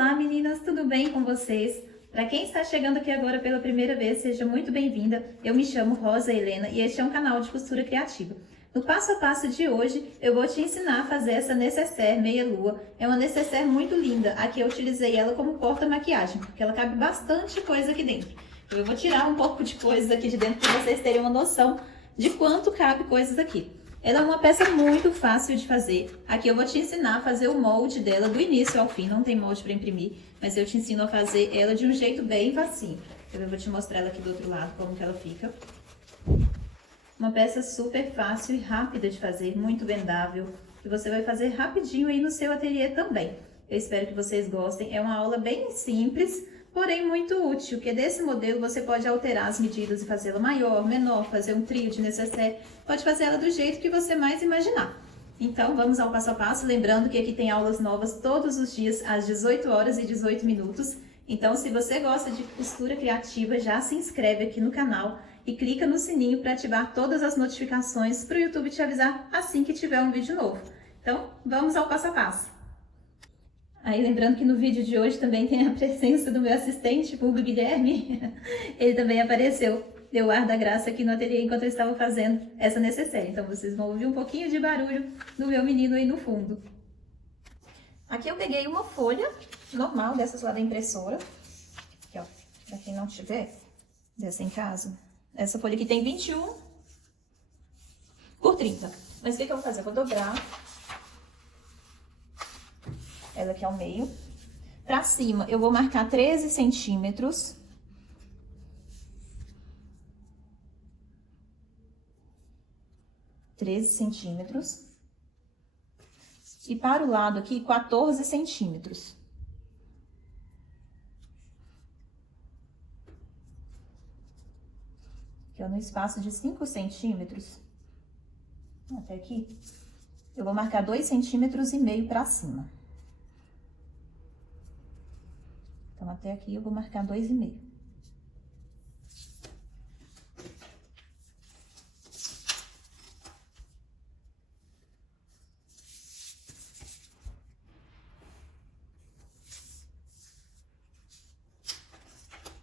Olá meninas, tudo bem com vocês? Para quem está chegando aqui agora pela primeira vez, seja muito bem-vinda. Eu me chamo Rosa Helena e este é um canal de costura criativa. No passo a passo de hoje, eu vou te ensinar a fazer essa necessaire meia-lua. É uma necessaire muito linda. Aqui eu utilizei ela como porta-maquiagem, porque ela cabe bastante coisa aqui dentro. Eu vou tirar um pouco de coisas aqui de dentro para vocês terem uma noção de quanto cabe coisas aqui. Ela é uma peça muito fácil de fazer. Aqui eu vou te ensinar a fazer o molde dela do início ao fim. Não tem molde para imprimir, mas eu te ensino a fazer ela de um jeito bem facinho. Eu vou te mostrar ela aqui do outro lado, como que ela fica. Uma peça super fácil e rápida de fazer, muito vendável, que você vai fazer rapidinho aí no seu ateliê também. Eu espero que vocês gostem. É uma aula bem simples, porém muito útil, porque desse modelo você pode alterar as medidas e fazê-la maior, menor, fazer um trio de necessaire, pode fazer ela do jeito que você mais imaginar. Então vamos ao passo a passo, lembrando que aqui tem aulas novas todos os dias às 18 horas e 18 minutos. Então se você gosta de costura criativa, já se inscreve aqui no canal e clica no sininho para ativar todas as notificações para o YouTube te avisar assim que tiver um vídeo novo. Então vamos ao passo a passo. Aí lembrando que no vídeo de hoje também tem a presença do meu assistente, o Guilherme. Ele também apareceu, deu ar da graça aqui no ateliê enquanto eu estava fazendo essa necessaire. Então vocês vão ouvir um pouquinho de barulho do meu menino aí no fundo. Aqui eu peguei uma folha normal, dessas lá da impressora. Aqui ó, pra quem não tiver dessa em casa. Essa folha aqui tem 21 por 30. Mas o que eu vou fazer? Eu vou dobrar ela aqui ao meio. Pra cima, eu vou marcar 13 centímetros. E para o lado aqui, 14 centímetros. Aqui, ó, no espaço de 5 centímetros, até aqui, eu vou marcar 2,5 centímetros para cima. Então, até aqui eu vou marcar 2,5.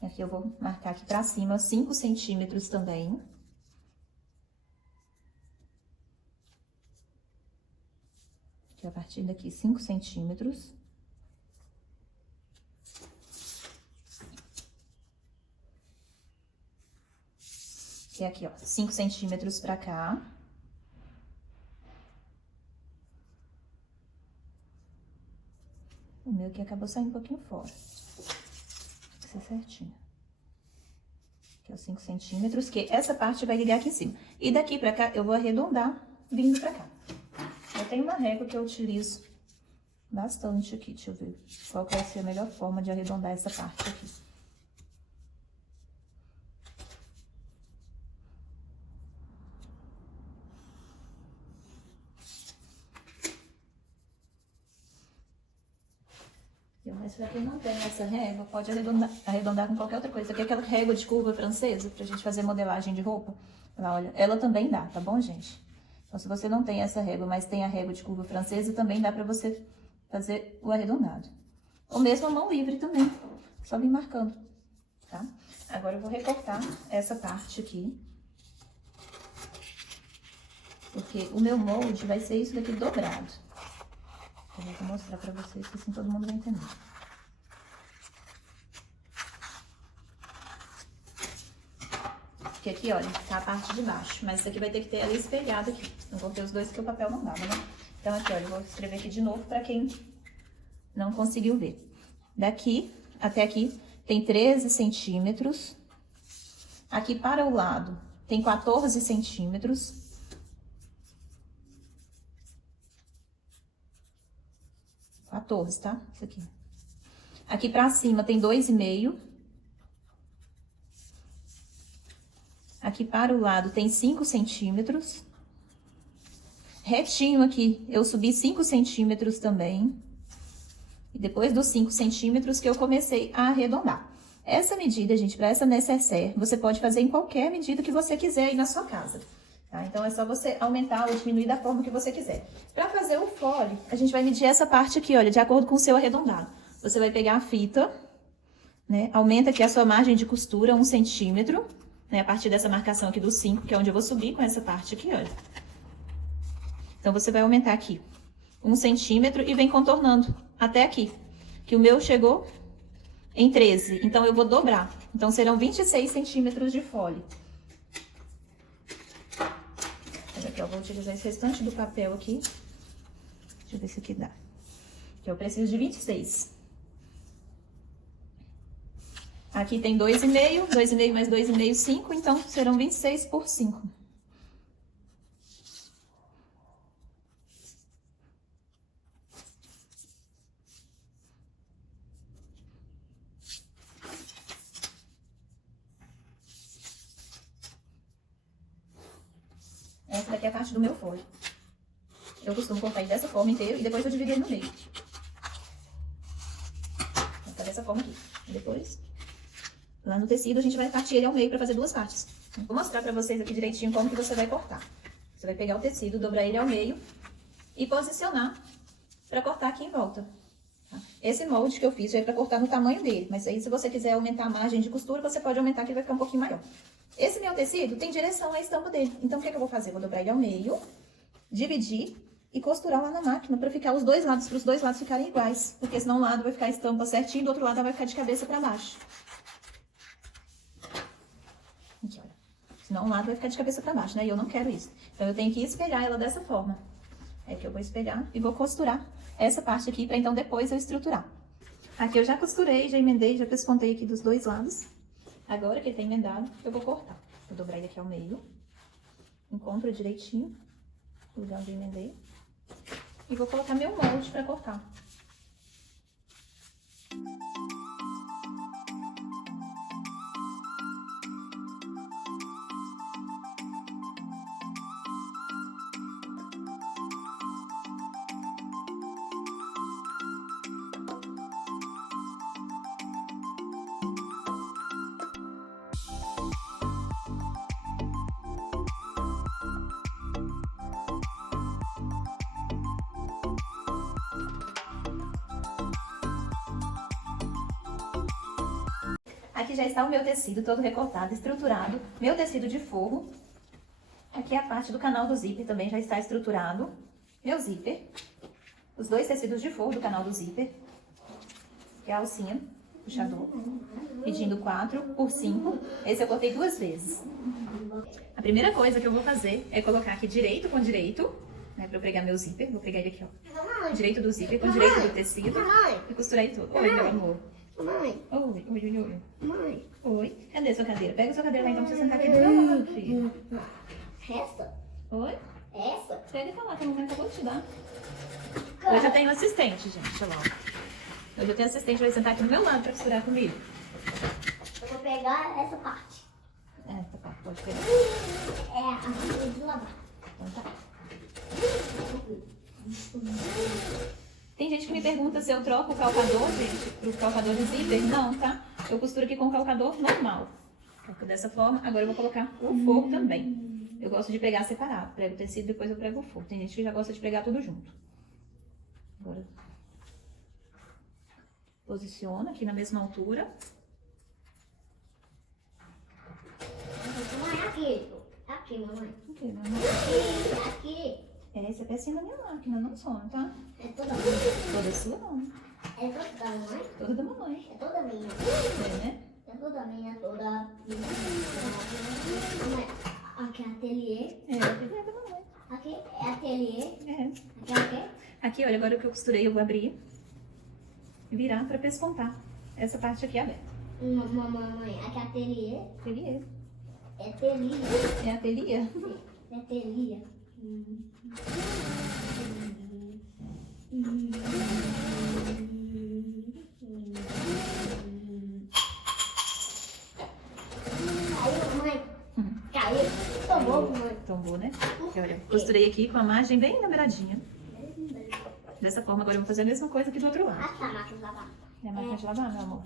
Aqui eu vou marcar aqui pra cima 5 centímetros também. Aqui, a partir daqui, 5 centímetros. E aqui, ó, 5 centímetros pra cá. O meu aqui acabou saindo um pouquinho fora. Tem que ser certinho. Aqui, ó, 5 centímetros, que essa parte vai ligar aqui em cima. E daqui pra cá, eu vou arredondar vindo pra cá. Eu tenho uma régua que eu utilizo bastante aqui, deixa eu ver qual que vai ser a melhor forma de arredondar essa parte aqui. Mas pra quem não tem essa régua, pode arredondar com qualquer outra coisa. Aqui é aquela régua de curva francesa, pra gente fazer modelagem de roupa. Lá, olha, ela também dá, tá bom, gente? Então, se você não tem essa régua, mas tem a régua de curva francesa, também dá pra você fazer o arredondado. Ou mesmo a mão livre também, só vir marcando, tá? Agora eu vou recortar essa parte aqui. Porque o meu molde vai ser isso daqui dobrado. Eu vou mostrar pra vocês, que assim todo mundo vai entender. Porque aqui, olha, tá a parte de baixo, mas isso aqui vai ter que ter ela espelhada aqui. Eu cortei os dois porque o papel não dava, né? Então, aqui, olha, eu vou escrever aqui de novo pra quem não conseguiu ver. Daqui até aqui tem 13 centímetros. Aqui para o lado tem 14 centímetros. Tá? Isso aqui. Aqui pra cima tem 2,5. Aqui para o lado tem 5 centímetros. Retinho aqui, eu subi 5 centímetros também. E depois dos 5 centímetros que eu comecei a arredondar. Essa medida, gente, para essa necessaire, você pode fazer em qualquer medida que você quiser aí na sua casa. Tá? Então, é só você aumentar ou diminuir da forma que você quiser. Para fazer o fole, a gente vai medir essa parte aqui, olha, de acordo com o seu arredondado. você vai pegar a fita, né? Aumenta aqui a sua margem de costura 1 centímetro, né? A partir dessa marcação aqui do 5, que é onde eu vou subir com essa parte aqui, olha. Então, você vai aumentar aqui 1 centímetro e vem contornando até aqui, que o meu chegou em 13. Então, eu vou dobrar. Então, serão 26 centímetros de fole. Olha aqui, eu vou utilizar esse restante do papel aqui. Deixa eu ver se aqui dá. Aqui eu preciso de 26. Aqui tem 2,5, 2,5 mais 2,5, 5, então serão 26 por 5. Essa daqui é a parte do meu fole. Eu costumo cortar ele dessa forma inteiro e depois eu divido ele no meio. Vou cortar dessa forma aqui. E depois, lá no tecido, a gente vai partir ele ao meio para fazer duas partes. Vou mostrar para vocês aqui direitinho como que você vai cortar. Você vai pegar o tecido, dobrar ele ao meio e posicionar para cortar aqui em volta. Tá? Esse molde que eu fiz já é para cortar no tamanho dele, mas aí se você quiser aumentar a margem de costura, você pode aumentar que ele vai ficar um pouquinho maior. Esse meu tecido tem direção à estampa dele, então o que eu vou fazer? Vou dobrar ele ao meio, dividir e costurar lá na máquina para ficar os dois lados, para os dois lados ficarem iguais, porque senão um lado vai ficar a estampa certinho e do outro lado ela vai ficar de cabeça para baixo. Aqui, olha. Senão um lado vai ficar de cabeça para baixo, né? E eu não quero isso. Então eu tenho que espelhar ela dessa forma. É que eu vou espelhar e vou costurar essa parte aqui para então depois eu estruturar. Aqui eu já costurei, já emendei, já pespontei aqui dos dois lados. Agora que ele tá emendado, eu vou cortar. Vou dobrar ele aqui ao meio. Encontro direitinho o lugar onde eu emendei. E vou colocar meu molde para cortar. Aqui já está o meu tecido todo recortado, estruturado. Meu tecido de forro. Aqui é a parte do canal do zíper também já está estruturado. Meu zíper. Os dois tecidos de forro do canal do zíper. Que é a alcinha, puxador. Medindo 4 por 5. Esse eu cortei 2 vezes. A primeira coisa que eu vou fazer é colocar aqui direito com direito, né, pra eu pregar meu zíper. Vou pegar ele aqui, ó. Direito do zíper com direito do tecido. E costurar ele todo. Oi, meu amor. Mãe, Oi, oi, oi, oi. mãe. Oi. Cadê a sua cadeira? Pega a sua cadeira lá então pra você sentar aqui do meu lado, filho. Essa? Oi? Essa? Pega e falar que a mamãe acabou de te dar. Hoje eu tenho assistente, gente. Olha lá. Hoje eu tenho assistente, vai sentar aqui do meu lado pra costurar comigo. Eu vou pegar essa parte. Essa parte, pode pegar. É a máquina de lavar. Então tá. Tem gente que me pergunta se eu troco o calcador, gente, pro calcador de zíper. Não, tá? Eu costuro aqui com o calcador normal. Coloco dessa forma. Agora eu vou colocar o forro também. Eu gosto de pregar separado. Prego o tecido, depois eu prego o forro. Tem gente que já gosta de pregar tudo junto. Agora, posiciona aqui na mesma altura. Mamãe, aqui. Aqui, mamãe. Aqui, mamãe. Aqui. Essa é a pecinha da minha máquina, não some, tá? É toda minha. Toda sua não. É toda da mamãe? Toda da mamãe. É toda minha. É, né? É toda minha, toda minha. Mamãe, aqui é ateliê. É, a ateliê da mamãe. Aqui é ateliê. É. Aqui é o quê? Aqui, olha, agora que eu costurei, eu vou abrir e virar pra pespontar. Essa parte aqui é aberta. Mamãe, aqui é ateliê. Ateliê. É ateliê. É ateliê. É ateliê. Caiu, mãe. Caiu. Tomou, mãe. Tombou, né? E olha, costurei aqui com a margem bem namoradinha. Dessa forma, agora eu vou fazer a mesma coisa aqui do outro lado. Ah, tá, máquina de lavar. É a máquina de lavar, meu amor.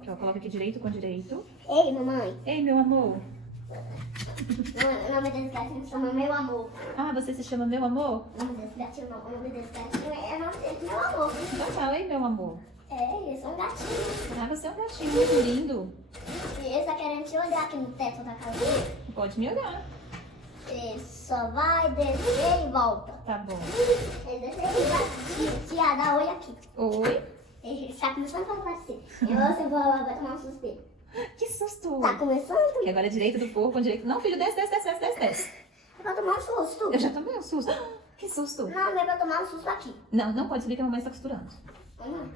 Aqui, ó, coloca aqui direito com direito. Ei, mamãe. Ei, meu amor. O nome desse gatinho se chama Meu Amor. Ah, você se chama meu amor? O nome desse gatinho é o nome desse gatinho, é o nome desse Meu Amor. Então fala, ei, meu amor. É. sou um gatinho. Ah, você é um gatinho muito lindo. Se ele tá querendo te olhar aqui no teto da casa dele, Pode me olhar. ele só vai descer e volta. Tá bom. Ele descer e vai te dar olho aqui. Oi. Ele está começando a aparecer. Você vai tomar um susto dele. Que susto. Tá começando? E agora é direito do corpo, direito. Não, filho, desce, desce, desce, desce, desce, desce. Eu vou tomar um susto. Eu já tomei um susto. Que susto. Não, é pra tomar um susto aqui. Não, não pode subir que a mamãe está costurando. Eu tenho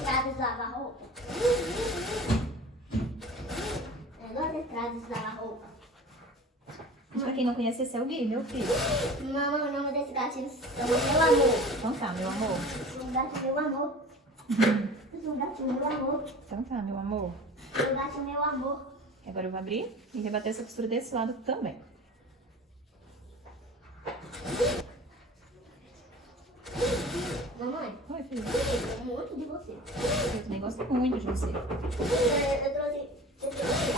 entradas de lavar roupa. Duas entradas de lavar roupa. Mas pra quem não conhece, esse é o Gui, meu filho. Mamãe, o nome desse gatinho chama Meu Amor. Então tá, meu amor. Um gatinho Meu Amor. Um gatinho Meu Amor. Então tá, meu amor. Um gatinho Meu Amor. E agora eu vou abrir e rebater essa costura desse lado também. Mamãe, Oi, filho. eu gosto muito de você. Eu também gosto muito de você. Eu trouxe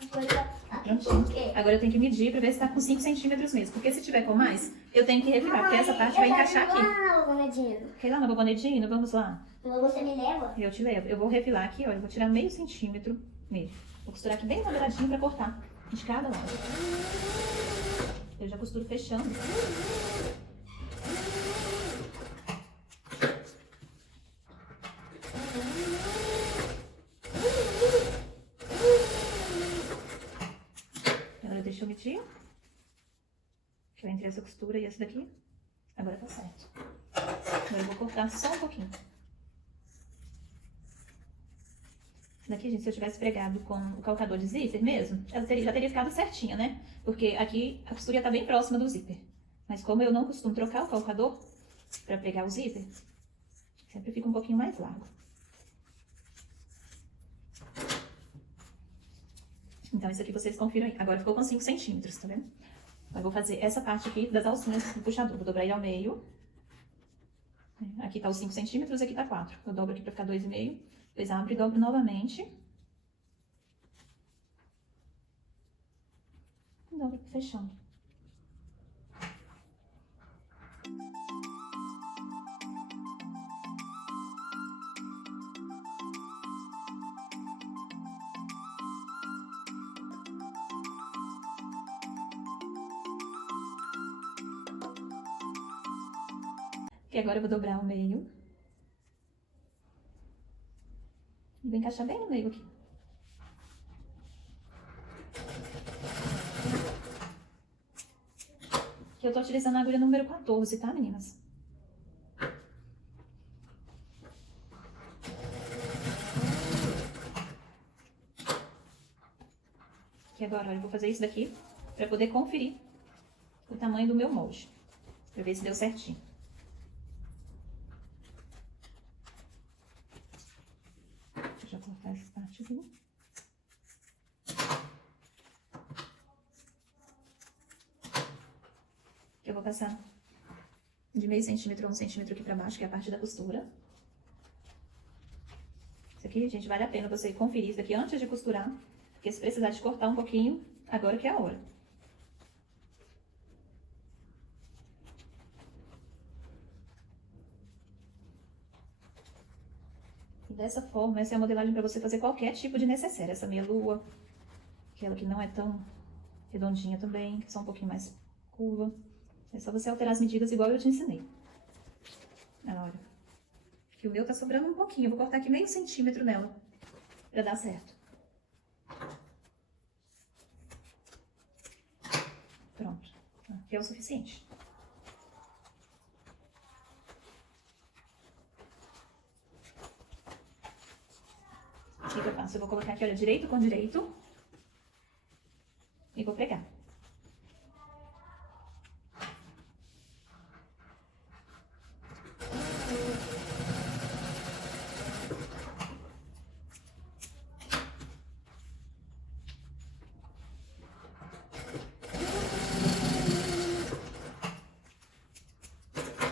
a coisa aqui Prontinho. porque... Agora eu tenho que medir pra ver se tá com 5 centímetros mesmo. Porque se tiver com mais, eu tenho que refilar, porque essa parte vai encaixar aqui. Quer ir lá na Bobonedino? Vamos lá. Você me leva? Eu te levo. Eu vou refilar aqui, ó. Eu vou tirar meio centímetro nele. Vou costurar aqui bem na beiradinha pra cortar de cada lado. Eu já costuro fechando. Agora deixa eu medir. Que eu entre essa costura e essa daqui. Agora tá certo. Agora eu vou cortar só um pouquinho. Essa daqui, gente, se eu tivesse pregado com o calcador de zíper mesmo, ela já teria ficado certinha, né? Porque aqui a costura tá bem próxima do zíper. Mas como eu não costumo trocar o calcador pra pregar o zíper, sempre fica um pouquinho mais largo. Então, isso aqui vocês confiram aí. Agora ficou com 5 centímetros, tá vendo? Agora eu vou fazer essa parte aqui das alcinhas do puxador. Vou dobrar ele ao meio. Aqui tá os 5 centímetros, aqui tá 4. Eu dobro aqui pra ficar 2,5. Depois abro e dobro novamente. E dobro fechando. E agora eu vou dobrar o meio. E vou encaixar bem no meio aqui. Aqui eu tô utilizando a agulha número 14, tá, meninas? E agora, olha, eu vou fazer isso daqui pra poder conferir o tamanho do meu molde. Pra ver se deu certinho. Deixa eu cortar essa parte aqui. Eu vou passar de meio centímetro a 1 centímetro aqui pra baixo, que é a parte da costura. Isso aqui, gente, vale a pena você conferir isso aqui antes de costurar, porque se precisar de cortar um pouquinho, agora que é a hora. E dessa forma, essa é a modelagem para você fazer qualquer tipo de necessaire. Essa meia-lua, aquela que não é tão redondinha também, que é só um pouquinho mais curva. É só você alterar as medidas igual eu te ensinei. Olha, que o meu tá sobrando um pouquinho. Eu vou cortar aqui meio centímetro nela, pra dar certo. Pronto. Aqui é o suficiente. O que eu faço? Eu vou colocar aqui, olha, direito com direito. E vou pregar.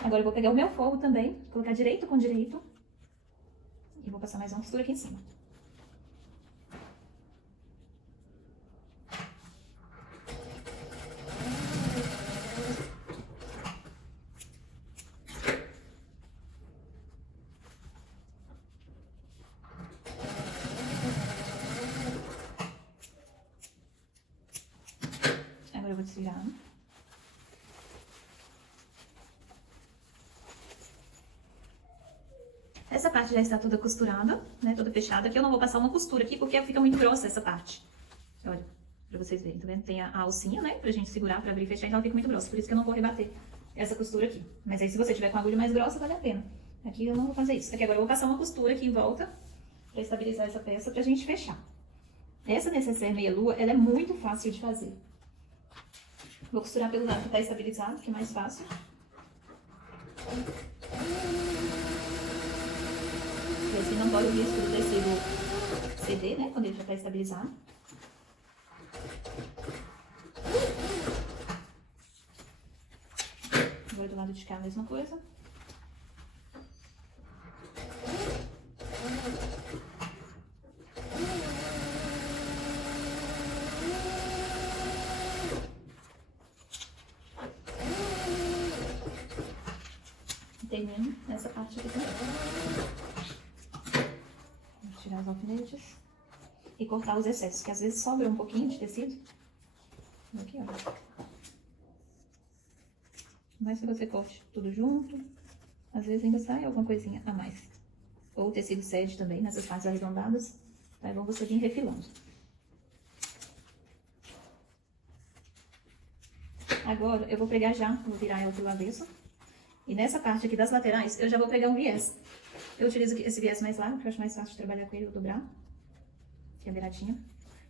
Agora eu vou pegar o meu forro também, colocar direito com direito. E vou passar mais uma costura aqui em cima. eu vou desvirar. Essa parte já está toda costurada, né? Toda fechada. Aqui eu não vou passar uma costura aqui, porque fica muito grossa essa parte. Olha, pra vocês verem, tá vendo? Tem a alcinha, né? Pra gente segurar, pra abrir e fechar, então ela fica muito grossa. Por isso que eu não vou rebater essa costura aqui. Mas aí se você tiver com a agulha mais grossa, vale a pena. Aqui eu não vou fazer isso. Aqui agora eu vou passar uma costura aqui em volta, pra estabilizar essa peça, pra gente fechar. Essa necessaire meia-lua, ela é muito fácil de fazer. Vou costurar pelo lado que tá estabilizado, que é mais fácil. E assim não corre o risco do tecido ceder, né? Quando ele já tá estabilizado. Agora do lado de cá a mesma coisa. Termino nessa parte aqui também. Vamos tirar os alfinetes e cortar os excessos, que às vezes sobra um pouquinho de tecido. Aqui, ó. Mas se você corte tudo junto, às vezes ainda sai alguma coisinha a mais. Ou o tecido cede também nessas partes arredondadas, tá? É bom você vir refilando. Agora eu vou pregar já, vou virar ela pelo avesso. E nessa parte aqui das laterais, eu já vou pregar um viés. Eu utilizo esse viés mais largo, que eu acho mais fácil de trabalhar com ele, vou dobrar. Aqui a beiradinha.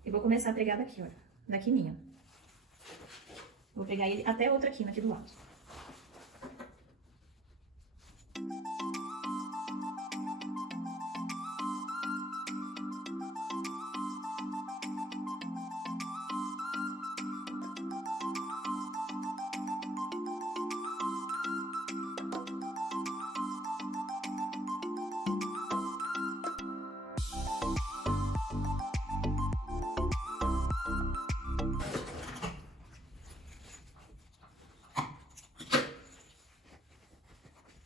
E vou começar a pregar daqui, ó. Da quininha. Vou pregar ele até outra quina aqui do lado.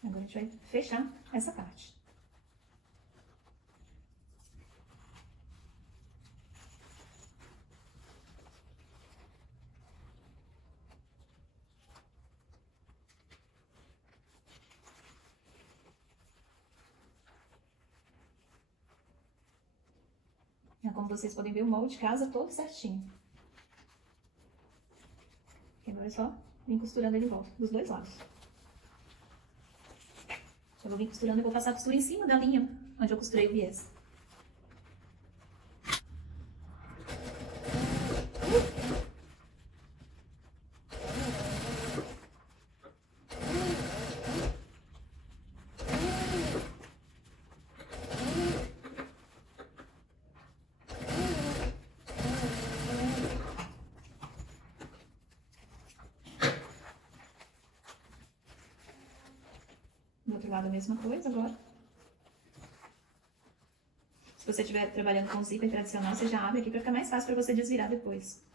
Agora a gente vai fechar essa parte. Como vocês podem ver, o molde casa todo certinho. E agora é só vir costurando ele em volta, dos dois lados. Já vou vir costurando e vou passar a costura em cima da linha onde eu costurei o viés. Do outro lado a mesma coisa agora. Se você estiver trabalhando com zíper tradicional, você já abre aqui para ficar mais fácil para você desvirar depois.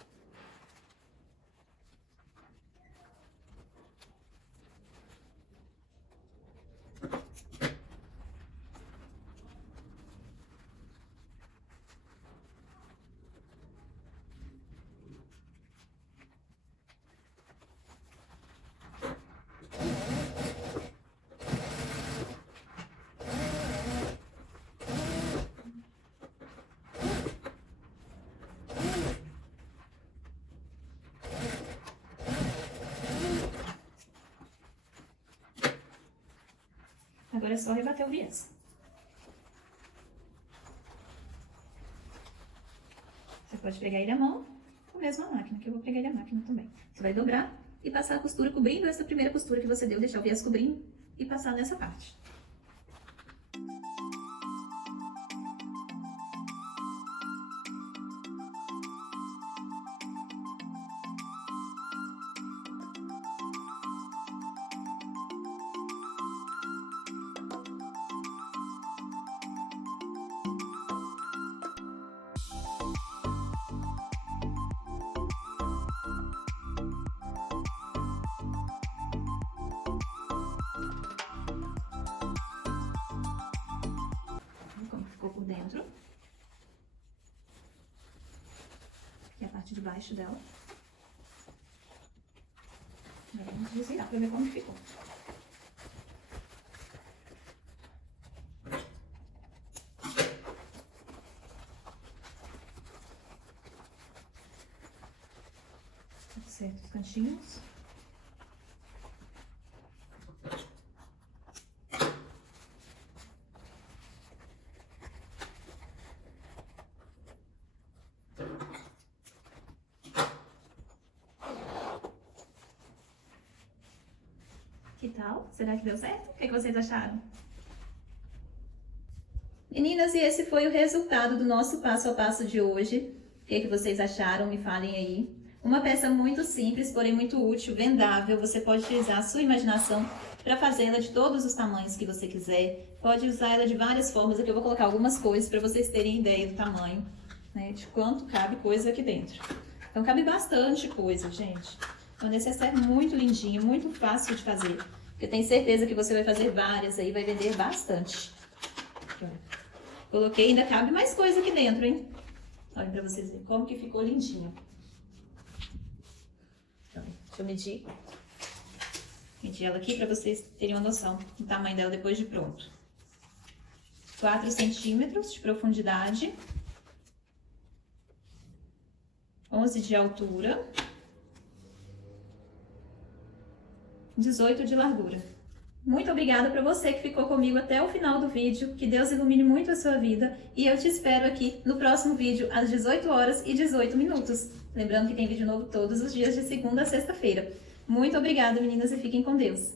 Agora é só rebater o viés. Você pode pregar ele à mão, ou mesmo a máquina, que eu vou pregar ele à máquina também. Você vai dobrar e passar a costura cobrindo essa primeira costura que você deu, deixar o viés cobrindo e passar nessa parte. Por dentro, que é a parte de baixo dela. desviar pra ver como ficou. Certo os cantinhos. Que tal? Será que deu certo? O que vocês acharam? Meninas, e esse foi o resultado do nosso passo a passo de hoje. O que vocês acharam? Me falem aí. Uma peça muito simples, porém muito útil, vendável. Você pode utilizar a sua imaginação para fazê-la de todos os tamanhos que você quiser. Pode usar ela de várias formas. Aqui eu vou colocar algumas coisas para vocês terem ideia do tamanho, né, de quanto cabe coisa aqui dentro. Então cabe bastante coisa, gente. É um necessaire muito lindinho, muito fácil de fazer. Eu tenho certeza que você vai fazer várias aí, vai vender bastante. Aqui, coloquei, ainda cabe mais coisa aqui dentro, hein? Olha pra vocês verem como que ficou lindinho. Então, deixa eu medir. Medir ela aqui pra vocês terem uma noção do tamanho dela depois de pronto. 4 centímetros de profundidade. 11 de altura. 18 de largura. Muito obrigada para você que ficou comigo até o final do vídeo. Que Deus ilumine muito a sua vida. E eu te espero aqui no próximo vídeo às 18 horas e 18 minutos. Lembrando que tem vídeo novo todos os dias de segunda a sexta-feira. Muito obrigada, meninas, e fiquem com Deus.